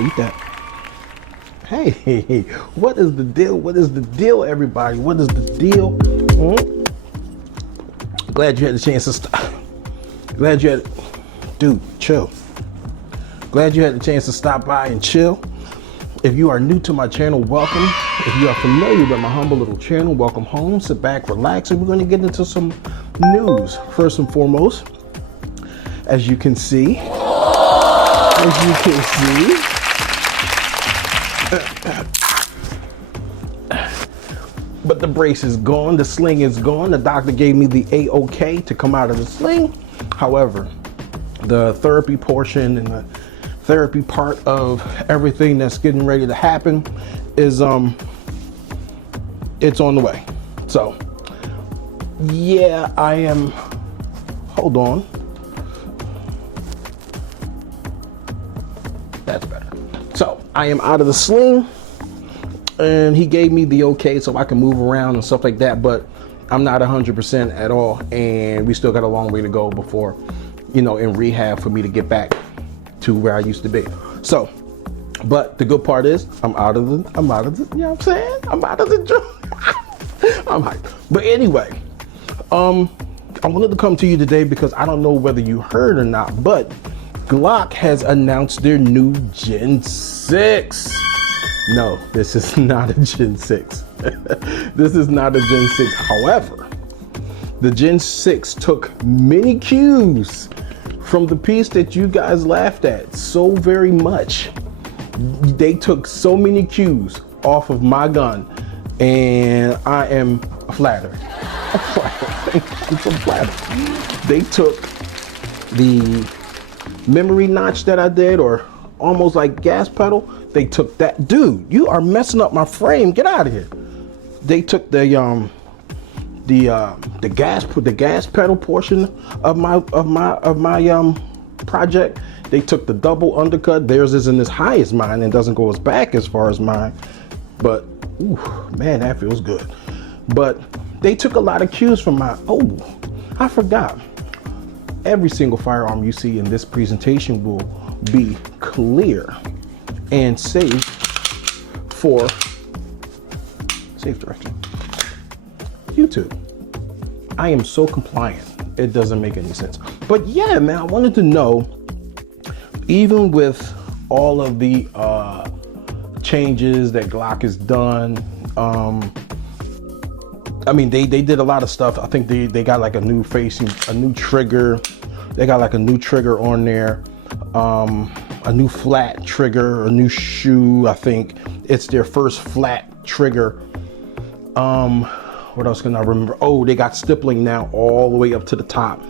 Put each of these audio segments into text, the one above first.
eat that. Hey, what is the deal? What is the deal, everybody? What is the deal? Glad you had the chance to stop. Glad you had, dude, chill. Glad you had the chance to stop by and chill. If you are new to my channel, welcome. If you are familiar with my humble little channel, welcome home. Sit back, relax, and we're going to get into some news. First and foremost, as you can see, but the brace is gone, the sling is gone. The doctor gave me the A-OK to come out of the sling. However, the therapy portion and the therapy part of everything that's getting ready to happen is it's on the way. So yeah, I am, hold on, that's better. So I am out of the sling, and he gave me the okay so I can move around and stuff like that, but I'm not 100% at all, and we still got a long way to go before, you know, in rehab for me to get back to where I used to be. So, but the good part is I'm out of the, you know what I'm saying? I'm out of the joint. I'm hyped. But anyway, I wanted to come to you today because I don't know whether you heard or not, but Glock has announced their new Gen 6. No, this is not a Gen 6. This is not a Gen 6. However, the Gen 6 took many cues from the piece that you guys laughed at so very much. They took so many cues off of my gun, and I am flattered. I'm so flattered. They took the memory notch that I did, or almost like gas pedal. They took that. Dude, you are messing up my frame. Get out of here. They took the gas pedal portion of my project. They took the double undercut. Theirs isn't as high as mine and doesn't go as back as far as mine, but ooh, man, that feels good. But they took a lot of cues from my, oh, I forgot. Every single firearm you see in this presentation will be clear and safe for safe direction. YouTube. I am so compliant, it doesn't make any sense. But yeah, man, I wanted to know, even with all of the changes that Glock has done, I mean, they did a lot of stuff. I think they got like a new trigger. They got like a new trigger on there, a new flat trigger, a new shoe. I think it's their first flat trigger. What else can I remember? Oh, they got stippling now all the way up to the top.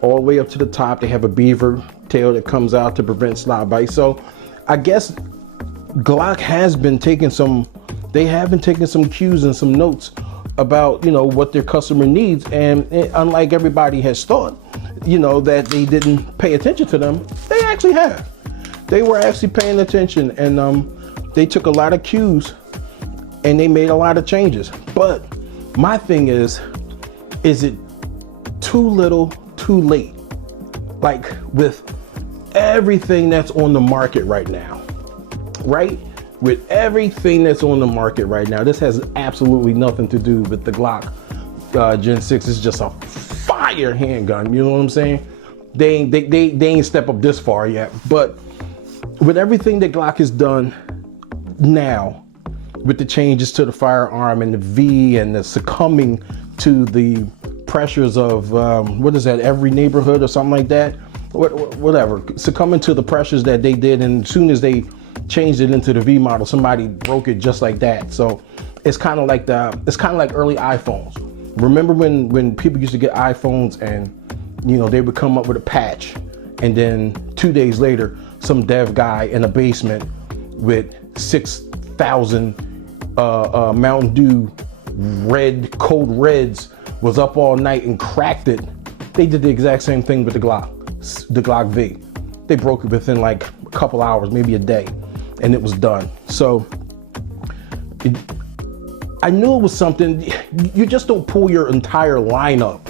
All the way up to the top. They have a beaver tail that comes out to prevent slide bite. So I guess Glock has been taking some, they have been taking some cues and some notes about, you know, what their customer needs. And unlike everybody has thought, you know, that they didn't pay attention to them, they actually have. They were actually paying attention, and they took a lot of cues and they made a lot of changes. But my thing is it too little, too late? Like with everything that's on the market right now, right? With everything that's on the market right now, this has absolutely nothing to do with the Glock Gen 6. It's just a fire handgun, you know what I'm saying? They ain't step up this far yet. But with everything that Glock has done now, with the changes to the firearm and the V and the succumbing to the pressures of, what is that, every neighborhood or something like that? Whatever, succumbing to the pressures that they did, and as soon as they changed it into the V model, somebody broke it just like that. So it's kind of like early iPhones. Remember when people used to get iPhones and, you know, they would come up with a patch, and then 2 days later, some dev guy in a basement with 6,000 Mountain Dew code reds was up all night and cracked it. They did the exact same thing with the Glock V. They broke it within like a couple hours, maybe a day, and it was done. So I knew it was something. You just don't pull your entire lineup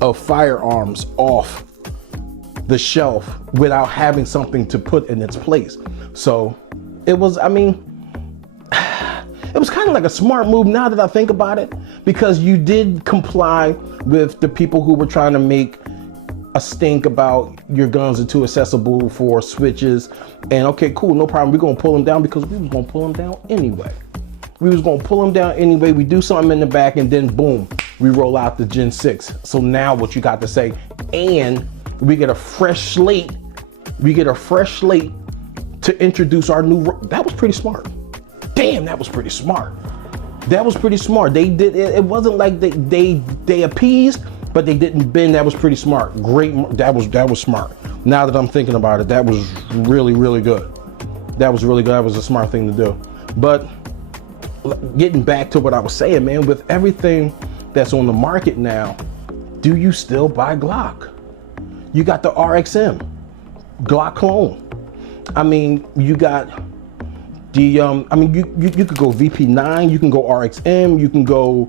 of firearms off the shelf without having something to put in its place. So it was, I mean, it was kind of like a smart move now that I think about it, because you did comply with the people who were trying to make a stink about your guns are too accessible for switches. And okay, cool, no problem. We're gonna pull them down because we was gonna pull them down anyway. We do something in the back, and then boom, we roll out the Gen 6. So now what you got to say, and we get a fresh slate. To introduce our new, that was pretty smart. Damn, that was pretty smart. They did it. It wasn't like they appeased, but they didn't bend. That was pretty smart. Great. That was smart. Now that I'm thinking about it, that was really, really good. That was really good. That was a smart thing to do. But getting back to what I was saying, man, with everything that's on the market now, do you still buy Glock? You got the RXM, Glock clone. I mean, you got the, I mean, you could go VP9, you can go RXM, you can go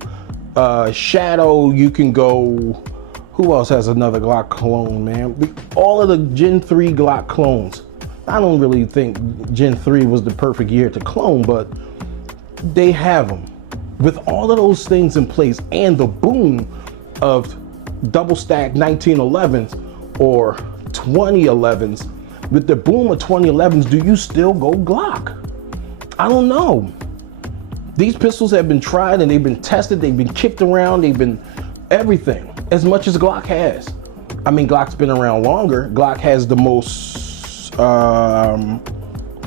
Shadow, you can go, who else has another Glock clone, man? All of the Gen 3 Glock clones. I don't really think Gen 3 was the perfect year to clone, but they have them. With all of those things in place and the boom of double stack 1911s or 2011s, with the boom of 2011s, do you still go Glock? I don't know. These pistols have been tried and they've been tested, they've been kicked around, they've been everything, as much as Glock has. I mean, Glock's been around longer. Glock has the most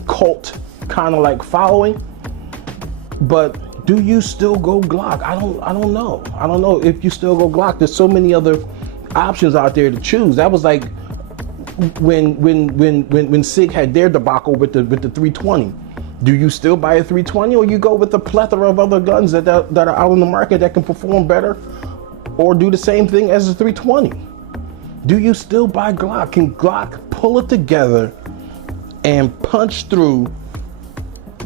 cult kind of like following, but do you still go Glock? I don't know. I don't know if you still go Glock. There's so many other options out there to choose. That was like when SIG had their debacle with the 320. Do you still buy a 320, or you go with the plethora of other guns that are out on the market that can perform better or do the same thing as a 320? Do you still buy Glock? Can Glock pull it together and punch through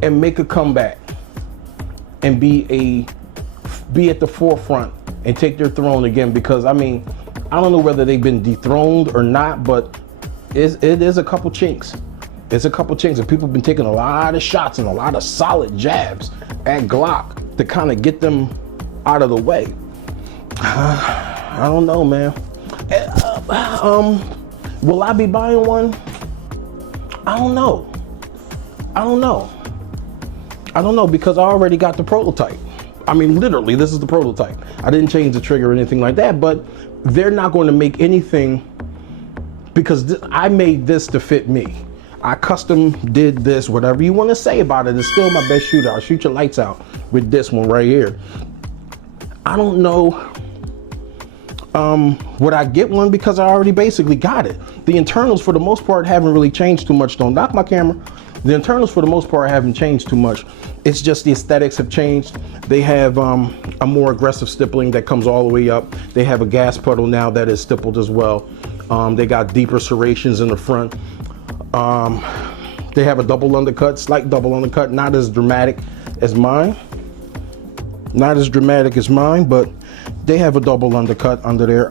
and make a comeback and be at the forefront and take their throne again? Because I mean, I don't know whether they've been dethroned or not, but it is a couple chinks. It's a couple chinks, and people have been taking a lot of shots and a lot of solid jabs at Glock to kind of get them out of the way. I don't know, man. Will I be buying one? I don't know, because I already got the prototype. I mean, literally, this is the prototype. I didn't change the trigger or anything like that, but they're not going to make anything, because I made this to fit me. I custom did this, whatever you want to say about it. It's still my best shooter. I'll shoot your lights out with this one right here. I don't know would I get one, because I already basically got it. The internals for the most part haven't really changed too much. Don't knock my camera. The internals for the most part haven't changed too much. It's just the aesthetics have changed. They have a more aggressive stippling that comes all the way up. They have a gas pedal now that is stippled as well. They got deeper serrations in the front. They have a double undercut, slight double undercut, not as dramatic as mine. But they have a double undercut under there.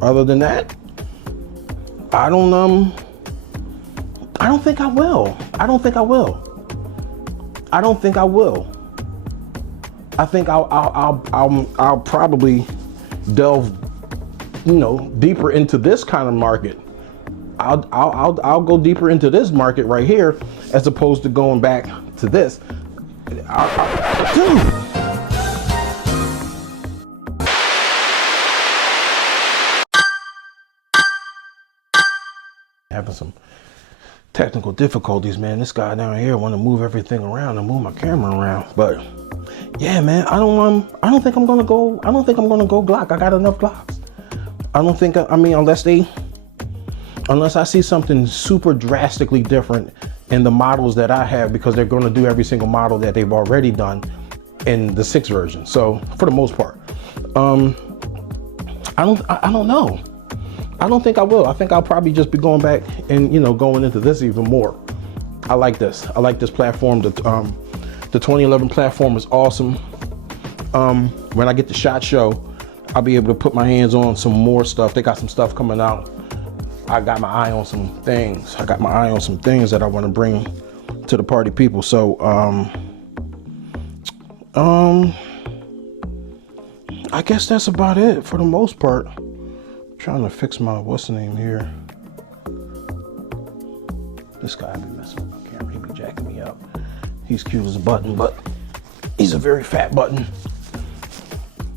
Other than that, I don't think I will. I think I'll probably delve, deeper into this kind of market. I'll go deeper into this market right here, as opposed to going back to this. Dude. Having some technical difficulties, man. This guy down here want to move everything around and move my camera around, but yeah, man, I don't think I'm gonna go Glock. I got enough Glocks. I don't think, unless I see something super drastically different in the models that I have, because they're going to do every single model that they've already done in the 6 version. So for the most part, I don't know. I don't think I will. I think I'll probably just be going back and, going into this even more. I like this. I like this platform. The 2011 platform is awesome. When I get the SHOT Show, I'll be able to put my hands on some more stuff. They got some stuff coming out I got my eye on some things. I got my eye on some things that I want to bring to the party people. So, I guess that's about it for the most part. I'm trying to fix my, what's the name here? This guy be messing with my camera. He be jacking me up. He's cute as a button, but he's a very fat button.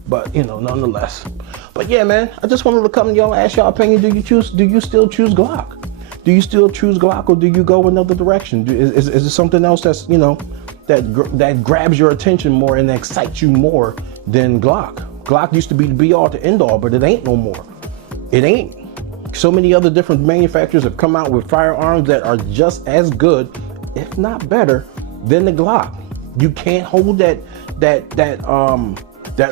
But, you know, nonetheless. But yeah, man, I just wanted to come and y'all ask y'all opinion. Do you still choose Glock? Do you still choose Glock, or do you go another direction? Is it something else that's, you know, that grabs your attention more and excites you more than Glock? Glock used to be the be all to end all, but it ain't no more. It ain't. So many other different manufacturers have come out with firearms that are just as good, if not better, than the Glock. You can't hold that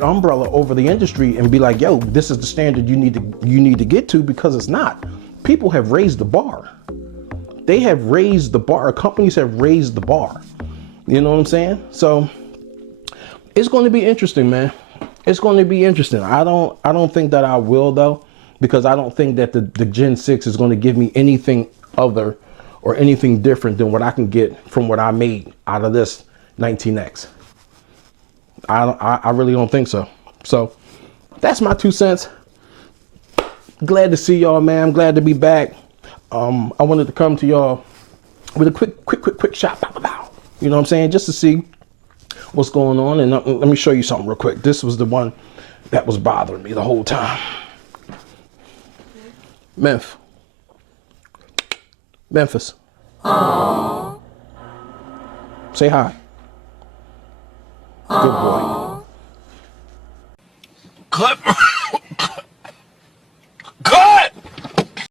umbrella over the industry and be like, yo, this is the standard you need to get to, because it's not. People have raised the bar. They have raised the bar. Companies have raised the bar. You know what I'm saying? So it's going to be interesting, man. It's going to be interesting. I don't think that I will, though, because I don't think that the Gen 6 is going to give me anything other or anything different than what I can get from what I made out of this 19X. I really don't think so. So that's my 2 cents. Glad to see y'all, man. I'm glad to be back. I wanted to come to y'all with a quick shot. You know what I'm saying? Just to see what's going on. And let me show you something real quick. This was the one that was bothering me the whole time. Memphis. Aww. Say hi. Aww. Good boy. Clip.